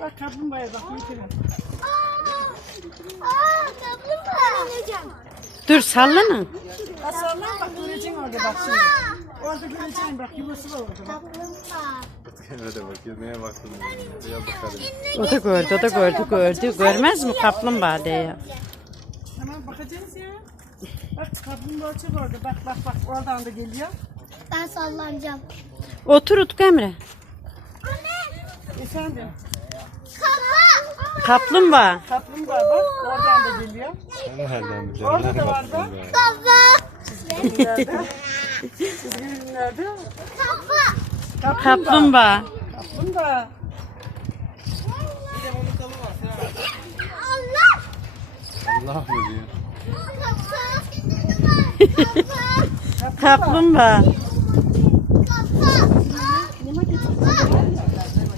Bak, bayı, bak. Aa, aa, aa, Dur sallana. Sallan. o da gördü, geçmiyor. o da gördü, Açam gördü. Bakacağım. Görmez Ay, mi kaplumbağa diye? Tamam bakacağız ya. Bak kaplumbağa çok orada. Bak bak bak oradan da geliyor. Ben sallanacağım. Otur Utku Emre. Anne. Efendim. Kaplumbağa. Kaplumbağa Uğur. bak. Oradan da geliyor. Orada da, oradan da baksız var da. Kaplumbağa. Çizgi nerede? Kaplumbağa. Kaplumbağa. Kaplumbağa. Allah mı diyor? Kaplumbağa. Kaba. Kaba. Kaplumbağa. Kaplumbağa. Kaplumbağa.